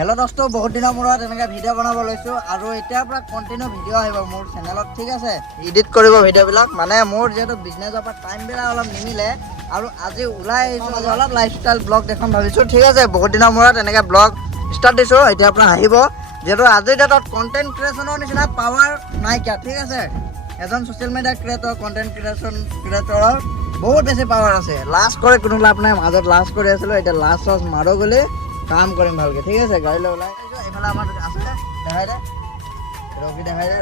hello दोस्तों बहुत दिन मूरत एने भिडिओ बनाब लैसो और एटार पर कन्टिन्यू भिडिओ आहिब मोर चेनेलत ठीक है एडिट करिब भिडिओ माने मोर जेहेतु बिजनेसर पर टाइम बिला अलप निमिले और आज उलाई अलप लाइफस्टाइल ब्लग देखाम भाविसो ठीक है बहुत दिन मूरत एने ब्लग स्टार्ट दिसो एटार पर आहिब जेहेतु आजिर डेटत कन्टेन्ट क्रिएशनर निचिना पावर नाइकिया ठीक है एजन social media creator content creator बहुत बेसि पावर आछे लास्ट करे कोनो लाभ नाइ माजत लास्ट करे आछिलो एटा लास्ट मारो गले काम करिम ভালকে ঠিক আছে গাড়ি লৈ ওলাই এফালে আমাৰ আছে দেখাই দে ৰকি দেখাই দে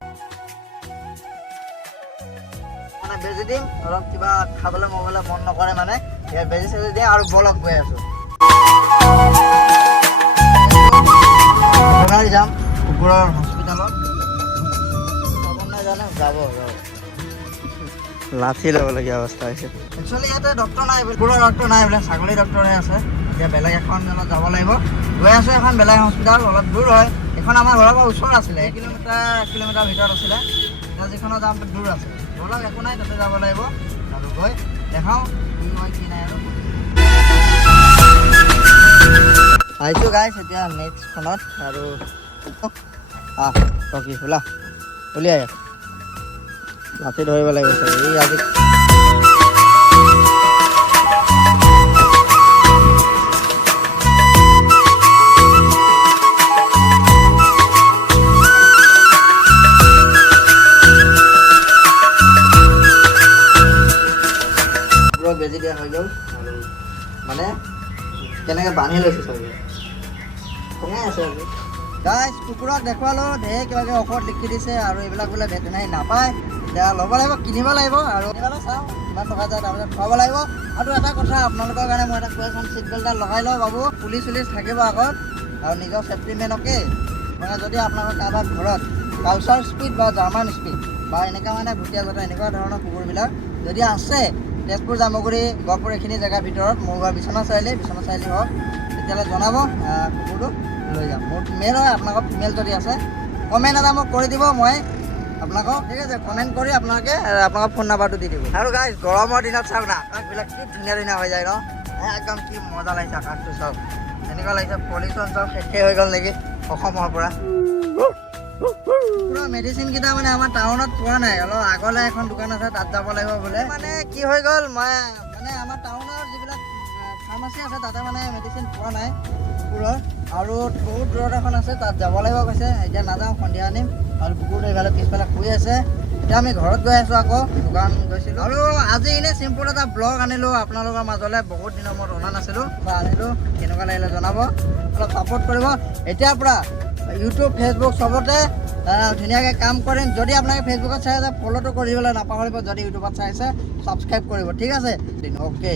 মানে বেজি দিম অলপ কিবা খাবলৈ মোবাইলে মন নকৰে মানে ইয়াৰ বেজি চেজি দিয়ে আৰু বলক গৈ আছো গাড়ি যাম কুকুৰৰ হস্পিটালত খবৰ নাই জানো যাব লাঠি ল'বলগীয়া অৱস্থা হৈছে একচুৱেলি ইয়াতে ডক্টৰ নাই কুকুৰৰ ডক্টৰ নাই বোলে ছাগলী ডক্টৰহে আছে এতিয়া বেলেগ এখন যাব লাগিব গৈ আছো এখন বেলেগ হস্পিটাল অলপ দূৰ হয় এখন আমাৰ ঘৰৰ পৰা ওচৰ আছিলে 1 কিলোমিটাৰ ভিতৰত আছিলে যিখনৰ দাম দূৰ আছে অলপ একো নাই তাতে যাব লাগিব আৰু গৈ দেখাওঁ কি হয় কি নাই আৰু আহিছোঁ গাইছ এতিয়া নেক্সটখনত আৰু টকি খোলা উলিয়াই লাঠি ধৰিব লাগিব এই আজি বেজি দিয়া হৈ গ'ল আৰু মানে কেনেকৈ বান্ধি লৈছে চাগে কোনে আছে আজি গাইছ কুকুৰক দেখুৱালো ঢেৰ কিবা কিবি ঔষধ লিখি দিছে আৰু এইবিলাক বোলে ভেটেনাৰী নাপায় এতিয়া ল'ব লাগিব কিনিব লাগিব আৰু এইবিলাক চাওঁ কিমান টকা যায় তাৰপিছত খুৱাব লাগিব আৰু এটা কথা আপোনালোকৰ কাৰণে মই এটা কৈ আছোঁ চিট বেল্ট এটা লগাই লওঁ বাবু পুলিচ চুলিচ থাকিব আগত আৰু নিজৰ চেফটি মেন অ'কে মানে যদি আপোনালোকৰ কাৰোবাৰ ঘৰত কালচাৰ স্পীড বা জাৰ্মান স্পীড বা এনেকুৱা মানে ভুটীয়া জাতৰ এনেকুৱা ধৰণৰ কুকুৰবিলাক যদি আছে তেজপুৰ জামুগুৰি গহপুৰ এইখিনি জেগাৰ ভিতৰত মোৰ ঘৰ বিশ্বনাথ চাৰিআলি হওক তেতিয়াহ'লে জনাব কুকুৰটো লৈ যাম মোৰ মেল হয় আপোনালোকৰ ফিমেল যদি আছে কমেণ্ট এটা মোক কৰি দিব মই আপোনালোকক ঠিক আছে কমেণ্ট কৰি আপোনালোকে আপোনালোকৰ ফোন নাম্বাৰটো দি দিব আৰু গাইছ গৰমৰ দিনত চাওক না আকাশবিলাক কি ধুনীয়া ধুনীয়া হৈ যায় ন একদম কি মজা লাগিছে আকাশটো চাওক এনেকুৱা লাগিছে পলিউশ্যন চাওক শেষেই হৈ গ'ল নেকি অসমৰ পৰা পুৰা মেডিচিনকেইটা মানে আমাৰ টাউনত পোৱা নাই অলপ আগলৈ এখন দোকান আছে তাত যাব লাগিব বোলে মানে কি হৈ গ'ল মই মানে আমাৰ টাউনৰ যিবিলাক ফাৰ্মাচী আছে তাতে মানে মেডিচিন পোৱা নাই কুকুৰৰ আৰু বহুত দূৰত এখন আছে তাত যাব লাগিব কৈছে এতিয়া নাযাওঁ সন্ধিয়া আনিম আৰু কুকুৰটো এইফালে পিছফালে শুই আছে এতিয়া আমি ঘৰত গৈ আছোঁ আকৌ দোকান গৈছিলোঁ আৰু আজি এনেই চিম্পুল এটা ব্লগ আনিলোঁ আপোনালোকৰ মাজলৈ বহুত দিনৰ মূৰত অনা নাছিলোঁ আনিলোঁ কেনেকুৱা লাগিলে জনাব অলপ ছাপোৰ্ট কৰিব এতিয়াৰ পৰা ইউটিউব ফেচবুক চবতে ধুনীয়াকৈ কাম কৰিম যদি আপোনালোকে ফেচবুকত চাই আছে ফ'ল'টো কৰিবলৈ নাপাহৰিব যদি ইউটিউবত চাই আছে ছাবস্ক্ৰাইব কৰিব ঠিক আছে অ'কে